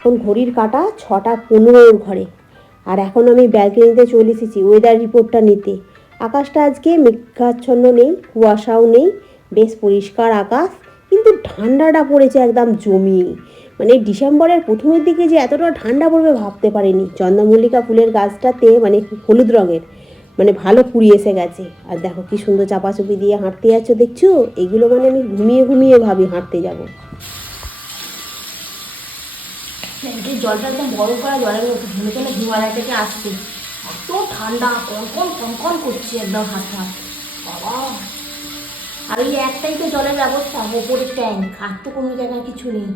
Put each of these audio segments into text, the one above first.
এখন ঘড়ির কাটা ছটা পনেরোর ঘরে। আর এখন আমি ব্যালকনিতে চলে এসেছি ওয়েদার রিপোর্টটা নিতে। আকাশটা আজকে মেঘাচ্ছন্ন নেই, কুয়াশাও নেই, বেশ পরিষ্কার আকাশ, কিন্তু ঠান্ডাটা পড়েছে একদম জমিয়ে মানে ডিসেম্বরের প্রথমের দিকে যে এতটা ঠান্ডা পড়বে ভাবতে পারিনি। চন্দ্রমল্লিকা ফুলের গাছটাতে মানে হলুদ রঙের মানে ভালো কুড়ি এসে গেছে। আর দেখো কি সুন্দর চাপাচুপি দিয়ে হাঁটতে যাচ্ছ, দেখছ? এগুলো মানে আমি ঘুমিয়ে ঘুমিয়ে ভাবি হাঁটতে যাব। এই জলটা একদম বরফ করা জলের মতো ঘুমে চলে হিমালয় থেকে আসছে। এত ঠান্ডা, কনকন কনকন করছে একদম হাত হাত বাবা। আর ওই একটাই তো জলের ব্যবস্থা, ওপরে ট্যাঙ্ক আর তো কোনো জায়গায় কিছু নেই।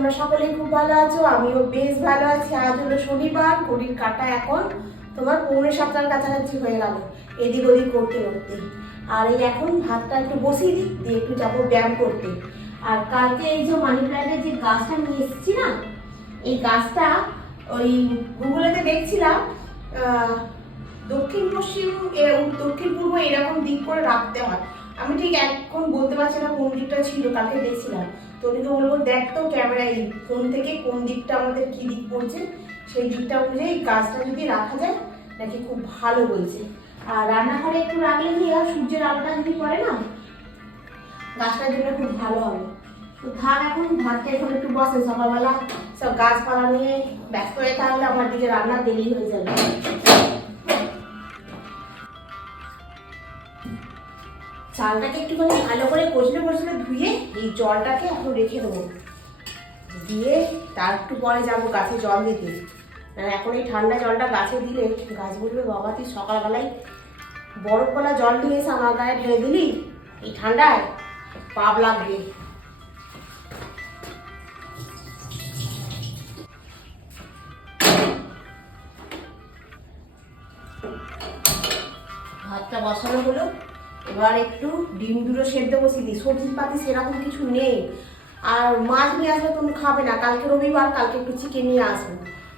তোমরা সকলে খুব ভালো আছো? আমিও বেশ ভালো আছি। আজ হলো শনিবার, ঘড়ির কাটা এখন তোমার পৌনে সাতটার কাছাকাছি হয়ে গেল। এদিক ওদিক করতে করতে। আর এই এখন ভাতটা একটু বসিয়ে দিই, দিয়ে একটু যাব ব্যায়াম করতে। আর কালকে এই যে মানি প্ল্যান্টের যে গাছটা নিয়ে এসেছি না, এই গাছটা ওই গুগলেতে দেখছিলাম দক্ষিণ পশ্চিম দক্ষিণ পূর্ব এরকম দিক করে রাখতে হয়। আমি ঠিক এখন বলতে পারছি না কোন দিকটা ছিল, কালকে দেখছিলাম। তো ওদিকে বলব, দেখ তো ক্যামেরায় ফোন থেকে কোন দিকটা আমাদের কি দিক পড়ছে, সেই দিকটা অনুযায়ী গাছটা যদি রাখা যায়, নাকি খুব ভালো বলছে। আর রান্নাঘরে একটু রাখলে কি আর সূর্যের আলোটা যদি পড়ে না, গাছটার জন্য খুব ভালো হবে। তো থাক এখন ভাতটা এখন একটু বসে, সকালবেলা সব গাছপালা নিয়ে ব্যস্ত হয়ে থাকলে আমার দিকে রান্না দেরি হয়ে যাবে। চালটাকে একটুখানি ভালো করে কচলে কচলে ধুয়ে এই জলটাকে এখন রেখে দেবো। দিয়ে তার একটু পরে যাব গাছে জল দিতে। এখন এই ঠান্ডা জলটা গাছে দিলে গাছ বলবে, বাবা, তুই সকালবেলায় বরফ গলা জল নিয়ে এসে আমার গায়ে ঢেলে দিলি? এই ঠান্ডায় পাপ লাগবে। ভাতটা বসানো হলো। এবার একটু ডিম দুটো সেদ্ধ বসিয়ে দিই। সবজি পাতি সেরকম কিছু নেই। আর মাছ নিয়ে আসলে তুমি খাবে না। কালকে রবিবার, কালকে একটু চিকেন নিয়ে আসব।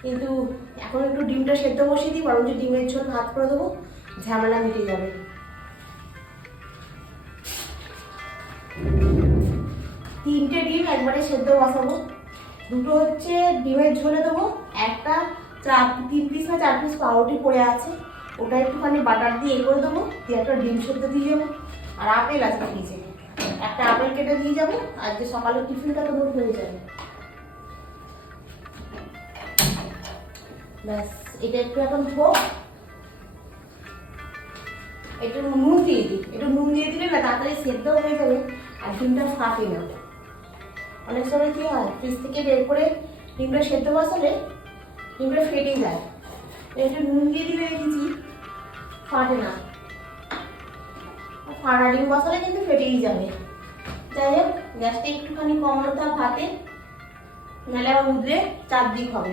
কিন্তু এখন একটু ডিমটা সেদ্ধ বসিয়ে দিই, বরঞ্চ ডিমের ঝোল ভাত করে দেবো। ঝামেলা মিটে যাবে। তিনটে ডিম একবারে সেদ্ধ বসাবো। দুটো হচ্ছে ডিমের ঝোলে দেবো। একটা চার, তিন পিস না, চার পিস পাউরুটি পড়ে আছে। ওটা একটুখানি বাটার দিয়ে এ করে দেবো, দিয়ে একটা ডিম সেদ্ধ দিয়ে যাব আর আপেল আছে ফ্রিজে একটা আপেল কেটে দিয়ে যাব, আর যে সকালের টিফিনটা তো হয়ে যাবে। ব্যাস, এটা একটু এখন হোক একটু নুন দিয়ে দিই। একটু নুন দিয়ে দিলে না, তাড়াতাড়ি সেদ্ধ হয়ে যাবে, আর ডিমটা ফাটে না। অনেক সময় কি হয় ফ্রিজ থেকে বের করে ডিমটা সেদ্ধ বসালে ডিমটা ফেটে যায়। একটু নুন দিয়ে দিলে রেখেছি ফাটে না। ফাটা ডিম বসালে কিন্তু ফেটেই যাবে। যাই হোক গ্যাসটা একটুখানি কমানো থাক হাতে নাহলে আবার উঠলে চারদিক হবে।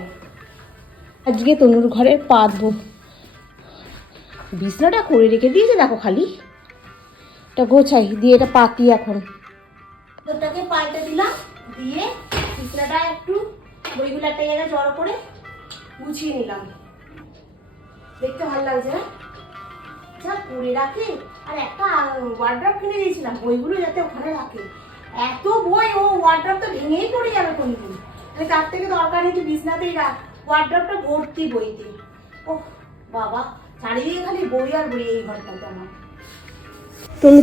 আজকে তনুর ঘরে পাতবো বিছনাটা করে রেখে দিয়েছে দেখো খালি। এটা গোছাই দিয়ে এটা পাতি এখন। দুটাকে পাল্টে দিলাম দিয়ে বিছনাটা একটু বইগুলো একটা জায়গায় জড়ো করে গুছিয়ে নিলাম। দেখতে ভালো লাগছে না যা করে রাখে। আর একটা ওয়ার্ড্রপ কিনে দিয়েছিলাম বইগুলো যাতে ওখানে রাখে। এত বই, ও ওয়ার্ড্রপ তো ভেঙেই পড়ে যাবে কোনদিন। তার থেকে দরকার নেই তুই বিছনাতেই রাখ। ওয়ার্ড্রপটা ভর্তি বইতে। ও বাবা, চারিদিকে খালি বই আর বই এই ঘরটাতে আমার।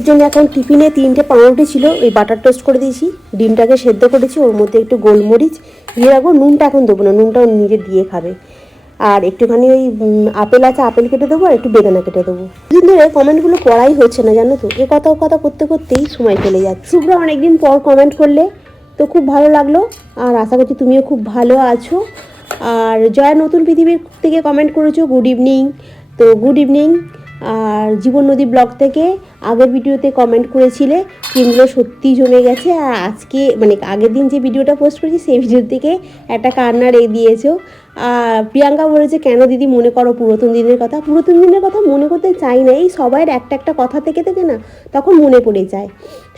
জন্য এখন টিফিনে তিনটে পাউরুটি ছিল, ওই বাটার টোস্ট করে দিয়েছি। ডিমটাকে সেদ্ধ করেছি, ওর মধ্যে একটু গোলমরিচ। দিয়ে রাখব, নুনটা এখন দেবো না, নুনটা নিজে দিয়ে খাবে। আর একটুখানি ওই আপেল আছে, আপেল কেটে দেবো আর একটু বেদানা কেটে দেবো। দিন ধরে কমেন্টগুলো করাই হচ্ছে না, জানো তো? এ কথা ও কথা করতে করতেই সময় চলে যাচ্ছে। শুভ্র অনেকদিন পর কমেন্ট করলে, তো খুব ভালো লাগল। আর আশা করছি তুমিও খুব ভালো আছো। আর জয়া, নতুন পৃথিবীর থেকে কমেন্ট করেছ, গুড ইভিনিং। তো গুড ইভিনিং। আর জীবন নদী ব্লগ থেকে আগের ভিডিওতে কমেন্ট করেছিলে ক্রিমগুলো সত্যি জমে গেছে। আর আজকে মানে আগের দিন যে ভিডিওটা পোস্ট করেছি, সেই ভিডিও থেকে একটা কান্না রে দিয়েছ। প্রিয়াঙ্কা বলেছে, কেন দিদি মনে করো পুরাতন দিনের কথা? পুরাতন দিনের কথা মনে করতে চাই না। এই সবাইয়ের একটা একটা কথা থেকে থেকে না তখন মনে পড়ে যায়।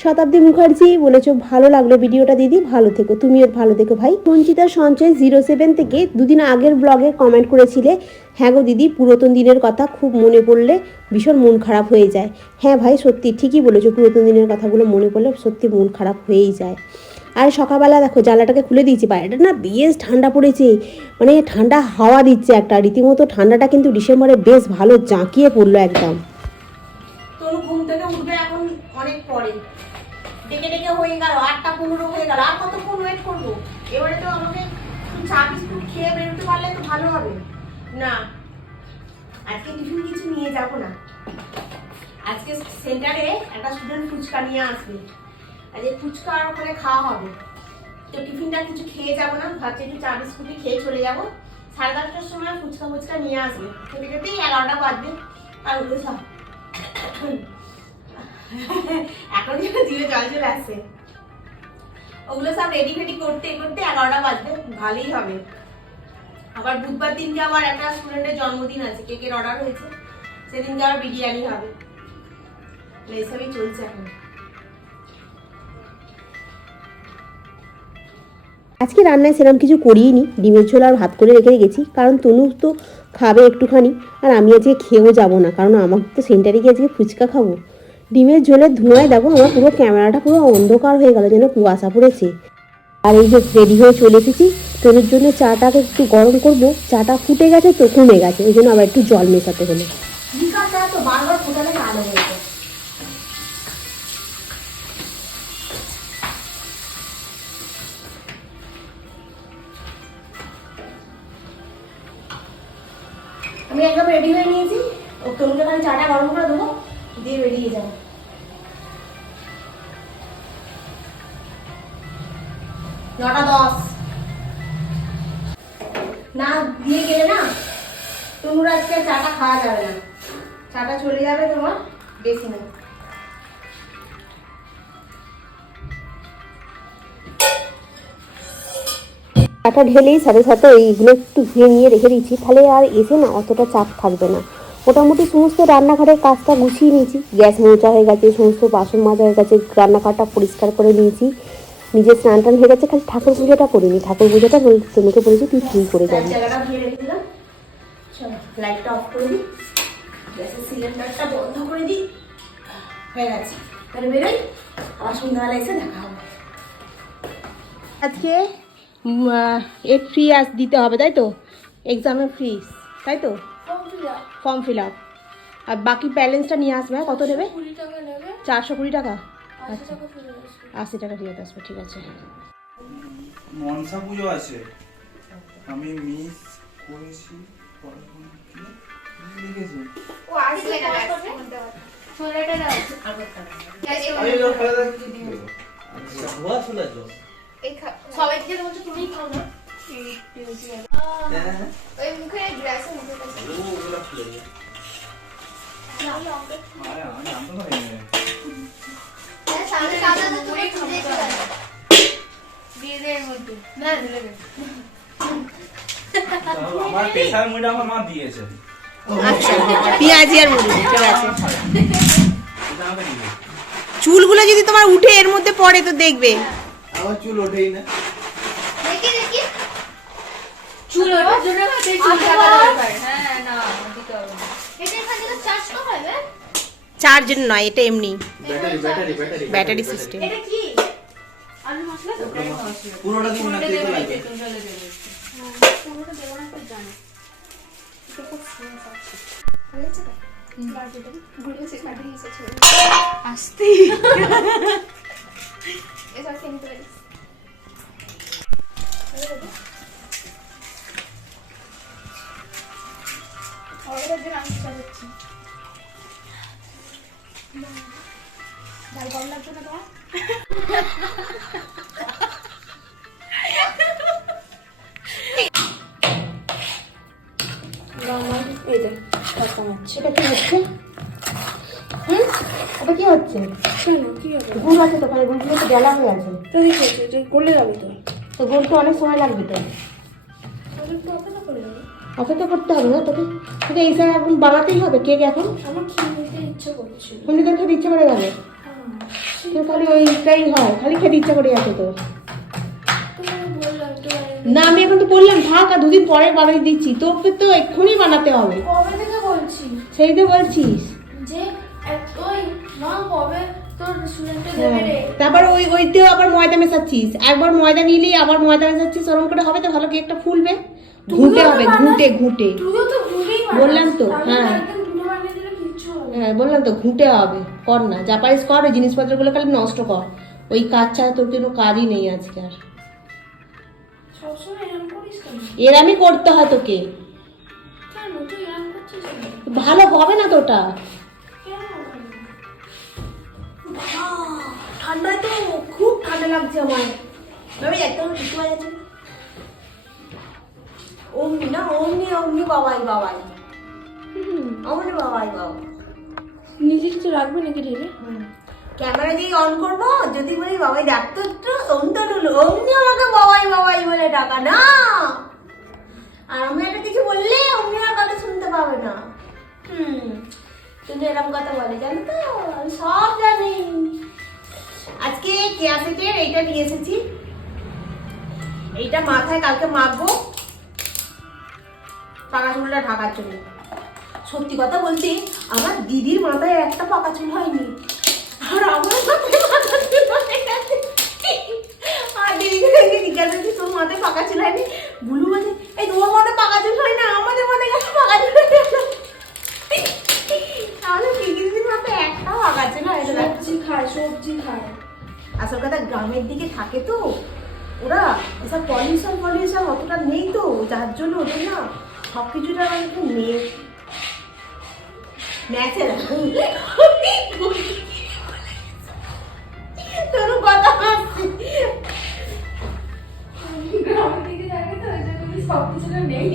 শতাব্দী মুখার্জি বলেছ, ভালো লাগল ভিডিওটা দিদি, ভালো থেকো। তুমিও ভালো থেকো ভাই। সঞ্চিতা সঞ্চয় জিরো সেভেন থেকে দুদিন আগের ব্লগে কমেন্ট করেছিলে হ্যাঁ গো দিদি, পুরাতন দিনের কথা খুব মনে পড়লে ভীষণ মন খারাপ হয়ে যায়। হ্যাঁ ভাই, সত্যি ঠিকই বলেছ, পুরাতন দিনের কথাগুলো মনে পড়লে সত্যি মন খারাপ হয়েই যায়। আর সকালবেলা দেখো জ্বালাটাকে খুলে দিয়েছি বাইরেটা না বেশ ঠান্ডা পড়েছে মানে ঠান্ডা হাওয়া দিচ্ছে একটা। রীতিমতো ঠান্ডাটা কিন্তু ডিসেম্বরে বেশ ভালো জাঁকিয়ে পড়ল একদম। ঘুম থেকে উঠবে এখন অনেক পরে। ডেকে ডেকে হয়ে গেল, আটটা পনেরো হয়ে গেল, আর কতক্ষণ ওয়েট করব? এবারে তো আমাকে চা বিস্কুট খেয়ে বেরোতে পারলে তো ভালো হবে। না, আজকে কিছু নিয়ে যাব না। আজকে সেন্টারে একটা স্টুডেন্ট ফুচকা নিয়ে আসবে। আর এই ফুচকা আর ওখানে খাওয়া হবে। তো টিফিনটা কিছু খেয়ে যাব না, ভাবছি একটু চা, বিস্কুটই খেয়ে চলে যাব। সাড়ে দশটার সময় ফুচকা ফুচকা নিয়ে আসবে। খেতে খেতেই এগারোটা বাজবে। আর ওগুলো সব। এখন যেন জিভে জল চলে আসছে। ওগুলো সব রেডি ফেডি করতে করতে এগারোটা বাজবে। ভালোই হবে। আবার বুধবার দিনকে আবার একটা স্টুডেন্টের জন্মদিন আছে কেকের অর্ডার হয়েছে। সেদিনকে আবার বিরিয়ানি হবে। এইসবই চলছে এখন। আজকে রান্নায় সেরকম কিছু করিয়ে নি ডিমের ঝোল আর ভাত করে রেখে গেছি, কারণ তনু তো খাবে একটুখানি, আর আমি আজকে খেয়েও যাব না, কারণ আমার তো সেন্টারে গিয়ে আজকে ফুচকা খাব। ডিমের ঝোলের ধোঁয়ায় দেখো আমার পুরো ক্যামেরাটা পুরো অন্ধকার হয়ে গেল, যেন কুয়াশা পড়েছে। আর এই যে রেডি হয়ে চলে এসেছি, তনুর জন্য চাটাকে একটু গরম করব, চাটা ফুটে গেছে তো কমে গেছে, ওই জন্য আবার একটু জল মেশাতে হলো। তো বারবার ফোটালে আমি একদম রেডি হয়ে নিয়েছি। ও তনুকে খালি চাটা গরম করে দেবো, দিয়ে বেরিয়ে যাব। নটা দশ। না, দিয়ে গেলে না তোমরা আজকে চাটা খাওয়া যাবে না। চাটা চলে যাবে তোমার বেশি না। চাটা ঢেলেই সাথে সাথে এইগুলো একটু ধুয়ে নিয়ে রেখে দিয়েছি। তাহলে আর এসে না অতটা চাপ থাকবে না। মোটামুটি সমস্ত রান্নাঘরের কাজটা গুছিয়ে নিয়েছি। গ্যাস মোচা হয়ে গেছে সমস্ত বাসন মাজা হয়ে গেছে রান্নাঘরটা পরিষ্কার করে নিয়েছি। নিজের স্নান টান হয়ে গেছে খালি ঠাকুর পুজোটা করিনি ঠাকুর পুজোটা বল- তোমাকে বলেছি তুই তুই করে যাবি। জায়গাটা ধুয়ে রেখে দিলাম। চলো লাইটটা অফ করে দিই। গ্যাসের সিলিন্ডারটা বন্ধ করে দিই। হয়ে গেছে। তাহলে বেরোই। আবার সন্ধ্যাবেলা এসে দেখা হবে। আজকে এ ফ্রি আস দিতে হবে তাই তো? এক্সামের ফিস তাই তো? ফর্ম ফিল আপ আর বাকি ব্যালেন্সটা নিয়ে আসবে হ্যাঁ? কত নেবে? চারশো কুড়ি টাকা? আচ্ছা। আশি টাকা দিয়ে আসবে ঠিক আছে। মনসা পুজো আছে। আমি মিস করেছি ফেলে দাও, কি দিবে? সবাইকে বলছো তুমি খাও না। ওই মুখে গ্লাসে মুখে কাছে ও, ওগুলো ফেলে দাও। আরে, আচ্ছা পেঁয়াজি মুড়ি ঠিক আছে। চুলগুলো যদি তোমার উঠে এর মধ্যে পড়ে তো দেখবে। আমার চুল ওঠেই না। দেখি দেখি। চুল ওঠার জন্য হাতে চুল কাটা দরকার হ্যাঁ না দিতে হবে এটা এখান থেকে চার্জ করা হবে চার্জের নয় এটা এমনি। Battery battery battery battery system এটা কি? আলু মশলা? পুরোটা দিব না তেতো লাগবে। পুরোটা দেবো না তো জানো। আসতে। এসব কিনতে পারিস অর্ডারের জন্য আমি চালাচ্ছি ডাল কম লাগছে না তোমার সেটা কি হচ্ছে ওটা কি হচ্ছে? কেন কি হবে? গুড় আছে তো ওখানে গুড়গুলো তো জ্বালা হয়ে আছে। তো কি করছে যে গলে যাবে তো। তো গুড় তো অনেক সময় লাগবে তো। অপেক্ষা করতে হবে না তোকে তোকে এই স্যার এখন বানাতেই হবে কেক এখন। আমার খেয়ে নিতে ইচ্ছে করছিল এমনি তোর খেতে ইচ্ছে করে গেল তোর খালি ওইটাই হয় খালি খেতে ইচ্ছে করে যাচ্ছে তোর। তুমি না আমি এখন তো বললাম থাক আর দুদিন পরে বানিয়ে দিচ্ছি। তোকে তো এক্ষুনি বানাতে হবে। কবে থেকে বলছি? সেই তো বলছিস। তারপর ওই ওইতেও আবার ময়দা মেশাচ্ছিস। একবার ময়দা নিলেই আবার ময়দা মেশাচ্ছিস ওরকম করে হবে তো? ভালো কেকটা ফুলবে? ঘুঁটে হবে ঘুঁটে ঘুঁটে। তো বললাম তো, হ্যাঁ। হ্যাঁ বললাম তো ঘুঁটে হবে কর না। যা পারিস কর ওই জিনিসপত্রগুলো খালি নষ্ট কর। ওই কাজ ছাড়া তোর কোনো কাজই নেই আজকে আর। এর আমি করতে হয় তোকে? ভালো হবে না তোটা ঠান্ডায় তো খুব ঠান্ডা লাগছে আমার। আমি একদম কিছু হয়ে যাচ্ছে অমনি না অমনি অমনি বাবাই বাবাই। অমনি বাবাই বাবা। নিজে কিছু রাখবে নাকি রে ক্যামেরা দিয়ে অন করব যদি বলি বাবাই ডাকতো একটু তো অমনি আমাকে বাবাই বাবাই বলে ডাকা না। আর আমি একটা কিছু বললে অমনি আর কথা শুনতে পাবে না। হুম কিন্তু এরকম কথা বলে জানো তো? আমি সব জানি। আজকে কেয়াসেটের এইটা নিয়ে এসেছি। এইটা মাথায় কালকে মাখবো। পাকা চুলটা ঢাকার জন্য। সত্যি কথা বলছি, আমার দিদির মাথায় একটা পাকা চুল হয়নি। আর আমার পাকা চুল গেছে আর দিদিকে তোর মাথায় পাকা চুল হয়নি? বুলু বলছে, এই তোমার মাথায় পাকা চুল হয় না, আমাদের মাথায় গেছে পাকা চুল হয়ে তাহলে দিদির পাকা চুল না? সবজি খায় সবজি খায়। আসল কথা গ্রামের দিকে থাকে তো। ওরা এসব পলিউশন পলিউশন অতটা নেই তো। যার জন্য ওদের না সব কিছুটা একটু নেই। ন্যাচারাল তোর কথা হাসছি গ্রামের দিকে থাকে তো ওই জন্য সব কিছুটা নেই।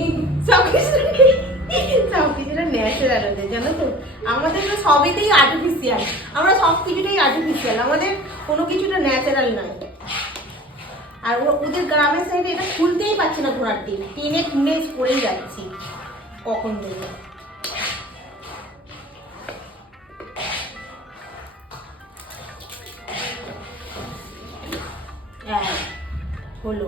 কিছুটা ন্যাচারাল ওদের জানো তো? আমাদের তো সবেতেই আর্টিফিশিয়াল আমরা সব কিছুটাই আর্টিফিশিয়াল আমাদের কোনো কিছুটা ন্যাচারাল নয় আর ওদের গ্রামের সাইডে এটা খুলতেই পারছে না ঘোড়ার ডিম। টেনে খুলে পড়েই যাচ্ছি। কখন দেবে হ্যাঁ হলো।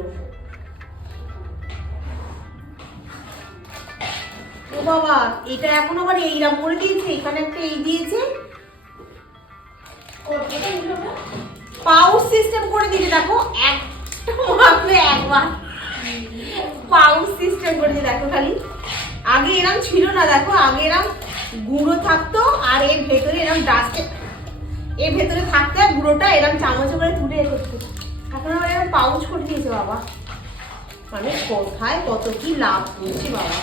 বাবা, এটা এখন আবার এইরাম করে দিয়েছে, এখানে একটা এই দিয়েছে। পাউচ সিস্টেম করে দিয়েছে, দেখো একটা মাত্র একবার পাউচ সিস্টেম করে দিয়ে দেখো খালি। আগে এরম ছিল না, দেখো, আগে এরম গুঁড়ো থাকতো, আর এর ভেতরে এরম ডাস্টে এর ভেতরে থাকতো আর গুঁড়োটা এরম চামচে করে তুলে এ করতো। এখন আবার এরম পাউচ করে দিয়েছে বাবা। মানে কোথায় কত কি লাভ করছে বাবা।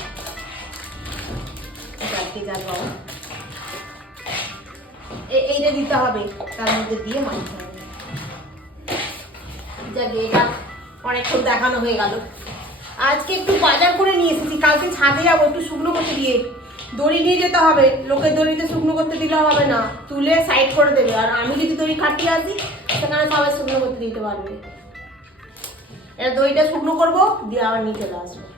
যাকে যাক এইটা দিতে হবে। তার মধ্যে দিয়ে মাখতে হবে যাকে এটা অনেকক্ষণ দেখানো হয়ে গেল। আজকে একটু বাজার করে নিয়ে এসেছি। কালকে ছাদে যাব, একটু শুকনো করতে দিয়ে। দড়ি নিয়ে যেতে হবে। লোকের দড়িতে শুকনো করতে দিলে হবে না। তুলে সাইড করে দেবে। আর আমি যদি দড়ি খাটিয়ে আসি, সেখানে সবাই শুকনো করতে দিতে পারবে। এবার দড়িটা শুকনো করব, দিয়ে আবার নিয়ে চলে আসব।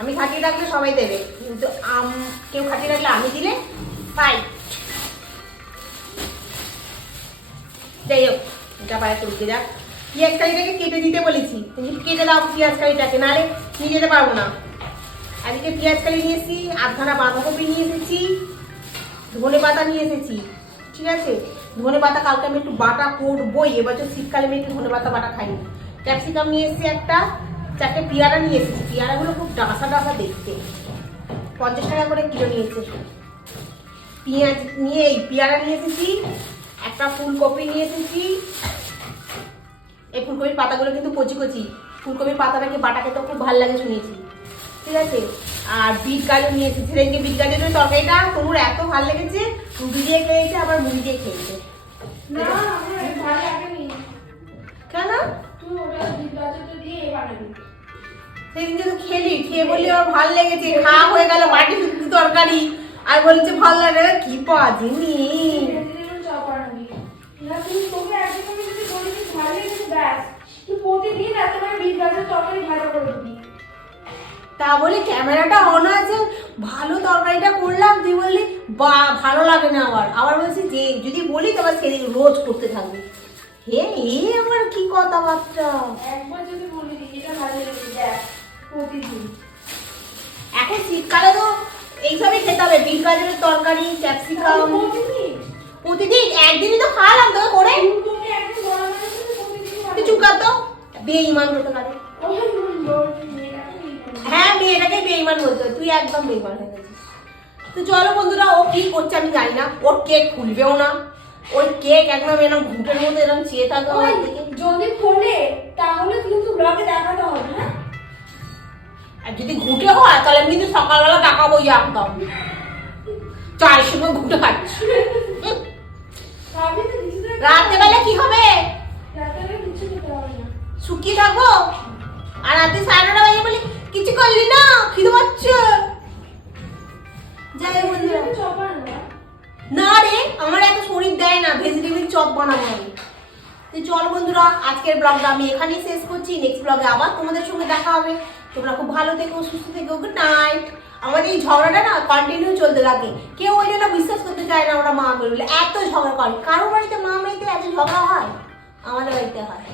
আমি খাটিয়ে রাখলে সবাই দেবে, কিন্তু আম, কেউ খাটিয়ে রাখলে আমি দিলে পাই যাই হোক, এটা পায়ে তুলতে যাক। পেঁয়াজ কালিটাকে কেটে দিতে বলেছি। তুমি কেটে দাও পেঁয়াজ কালিটাকে নাহলে নিয়ে যেতে পারব না। আজকে পেঁয়াজ কালি নিয়ে এসেছি, আধখানা বাঁধাকপি নিয়ে এসেছি ধনে পাতা নিয়ে এসেছি, ঠিক আছে? ধনে পাতা কালকে আমি একটু বাটা করবই এবছর শীতকালে আমি একটু ধনে পাতা বাটা খাইনি। ক্যাপসিকাম নিয়ে এসেছি একটা চারটে পেয়ারা নিয়ে এসেছি। পেয়ারাগুলো খুব ডাসা ডাসা দেখতে। পঞ্চাশ টাকা করে কিলো নিয়ে এসেছি পেঁয়াজ নিয়ে এই পেয়ারা নিয়ে এসেছি একটা ফুলকপি নিয়ে এসেছি। এই ফুলকপির পাতাগুলো কিন্তু কচি কচি। ফুলকপির পাতাটাকে বাটা খেতে খুব ভালো লাগে শুনেছি। ঠিক আছে? আর বিট গাজর নিয়ে এসেছি। সেদিনকে বিট গাজরের তরকারিটা তনুর এত ভালো লেগেছে। রুটি দিয়ে খেয়েছে আবার মুড়ি দিয়ে খেয়েছে। কেন? তুই ওটা দিন গাজরটা দিয়ে বানাবি। সেদিনকে তো খেলি খেয়ে বললি ওর ভালো লেগেছে খাওয়া হয়ে গেল মাটি তরকারি। আর বলছে ভালো লাগে না, কি পাজিনি। ধীরে ধীরে চপ বানাবি না তুই তোকে একদম আমি বলি যে ভালো লেগেছে ব্যাস তুই প্রতিদিন এত করে বিট গাজর তরকারি ভাজা করে দিবি তা বলে ক্যামেরাটা অন আছে ভালো তরকারিটা করলাম তুই বললি বা ভালো লাগে না আবার আবার বলছি যে যদি বলি তো আবার সেদিন রোজ করতে থাকবি। হে এ আমার কি কথাবার্তা? একবার যদি বলে এটা ভালো লেগেছে দেখ। প্রতিদিন। এখন শীতকালে তো এইসবই খেতে হবে। বিট গাজরের তরকারি ক্যাপসিকাম। প্রতিদিন? একদিনই তো খাওয়ালাম করে। হলে প্রতিদিনই ভালো তুই চুপ কর তো। বেঈমান হতে পারে। হ্যাঁ মেয়েটাকে বেঈমান বলতে। তুই একদম বেঈমান হয়ে গেছিস। তো চলো বন্ধুরা ও কি করছে আমি জানি না। ওর কেক খুলবেও না। ওই কেক একদম এরকম ঘুটের মতো এরকম চেয়ে দিকে। যদি খোলে তাহলে কিন্তু ব্লগে দেখাতে হবে হ্যাঁ? আর যদি ঘুটে হয়, তাহলে আমি কিন্তু সকালবেলা দেখাবো একদম চায়ের সময় ঘুটে খাচ্ছি। রাত্রেবেলা কি হবে? শুকিয়ে থাকব? আর রাতে সাড়ে নটা বাজে বলি, কিছু করলি না? খিদে পাচ্ছে? যাই না রে, আমার এত শরীর দেয় না, ভেজিটেবিল চপ বানাবো আমি। তো চল বন্ধুরা, আজকের ব্লগটা আমি এখানেই শেষ করছি। নেক্সট ব্লগে আবার তোমাদের সঙ্গে দেখা হবে। তোমরা খুব ভালো থেকো সুস্থ থেকো গুড নাইট আমাদের এই ঝগড়াটা না কন্টিনিউ চলতে থাকে কেউ ওই জন্য বিশ্বাস করতে চায় না আমরা মা বলে এত ঝগড়া করে। কারও বাড়িতে মা মেয়েতে এত ঝগড়া হয়? আমাদের বাড়িতে হয়।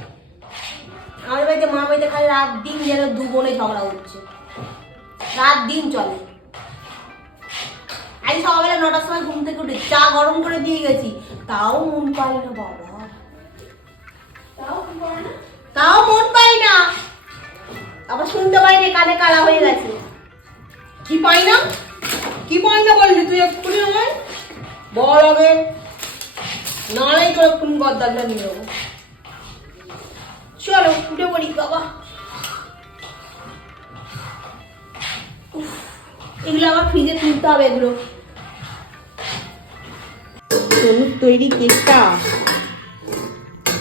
আমাদের বাড়িতে মা মেয়েতে খালি রাত দিন যেন দু বোনে ঝগড়া হচ্ছে। রাত দিন চলে। আজ সকালবেলা নটার সময় ঘুম থেকে উঠে চা গরম করে দিয়ে গেছি। তাও মন পাই না বাবা। তাও মন পাই না। আবার শুনতে পাই না কানে কালা হয়ে গেছে। কি পাই না? কি পাই না বললি তুই এক্ষুনি আমায়? বল হবে নাহলেই তোর এক্ষুনি বদলাটা নিয়ে নেব। চলো, উঠে পড়ি, বাবা। এগুলো আবার ফ্রিজে তুলতে হবে এগুলো। তনুর তৈরি কেকটা।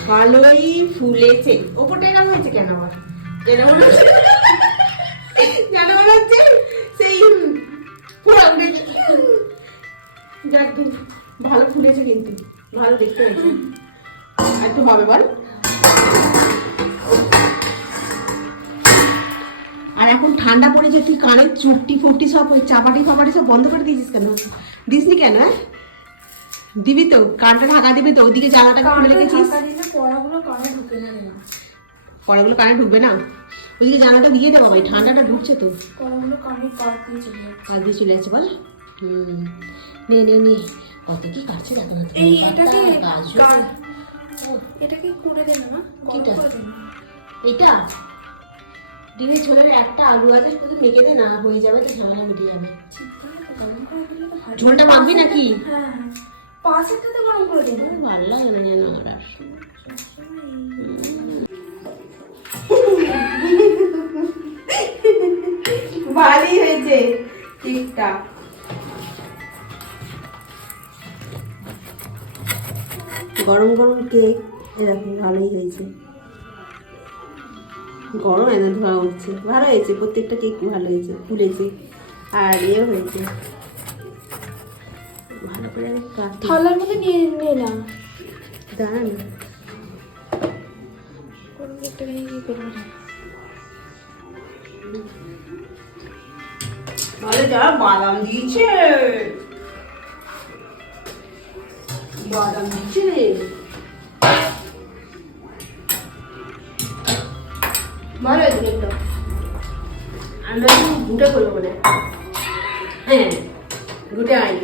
ভালোই ফুলেছে। ওপরটা এরকম হয়েছে কেন আবার? যেন মনে হচ্ছে যেন মনে হচ্ছে সেই পোড়া উঠেছে যাক ভালো ফুলেছে কিন্তু। ভালো দেখতে হয়েছে। আর একটু হবে বল। আর এখন ঠান্ডা পড়েছে তুই কানের চুপটি ফুপটি সব ওই চাপাটি ফাপাটি সব বন্ধ করে দিয়েছিস কেন? দিসনি কেন হ্যাঁ? দিবি তো কানটা ঢাকা দিবি তো ওদিকে জ্বালাটা খুলে রেখেছিস? পড়াগুলো কানে ঢুকে না পড়াগুলো কানে ঢুকবে না? ওদিকে জানালাটা দিয়ে দেবো ভাই ঠান্ডাটা ঢুকছে তো। পড়াগুলো কানে পার দিয়ে চলে কাল দিয়ে চলে আসছে বল। হুম নে নে নে। কত কি কাটছে দেখো না এই এটাকে এটাকে করে না? কিটা? এটা? ডিমের ঝোলের একটা আলু আছে শুধু মেখে দে না হয়ে যাবে তো ঝামেলা মিটে যাবে। ঝোলটা মাখবি নাকি? হ্যাঁ হ্যাঁ। গরম করে দেন ভালো লাগে না আমার আর। ভালোই হয়েছে কেকটা গরম গরম কেক এরকম ভালোই হয়েছে। গরম এনে ধোয়া উঠছে। ভালো হয়েছে প্রত্যেকটা কেক ভালো হয়েছে ফুলেছে আর ইয়ে হয়েছে। ভালো করে থালার মধ্যে নিয়ে নিয়ে না দাঁড়ান। গরম একটা নিয়ে কি করব ভালো যা বাদাম দিয়েছে। বাদাম দিচ্ছে রে ভালো হয়েছে একটু। আমরা একটু ঘুটে করব বলে। হ্যাঁ ঘুটে আনি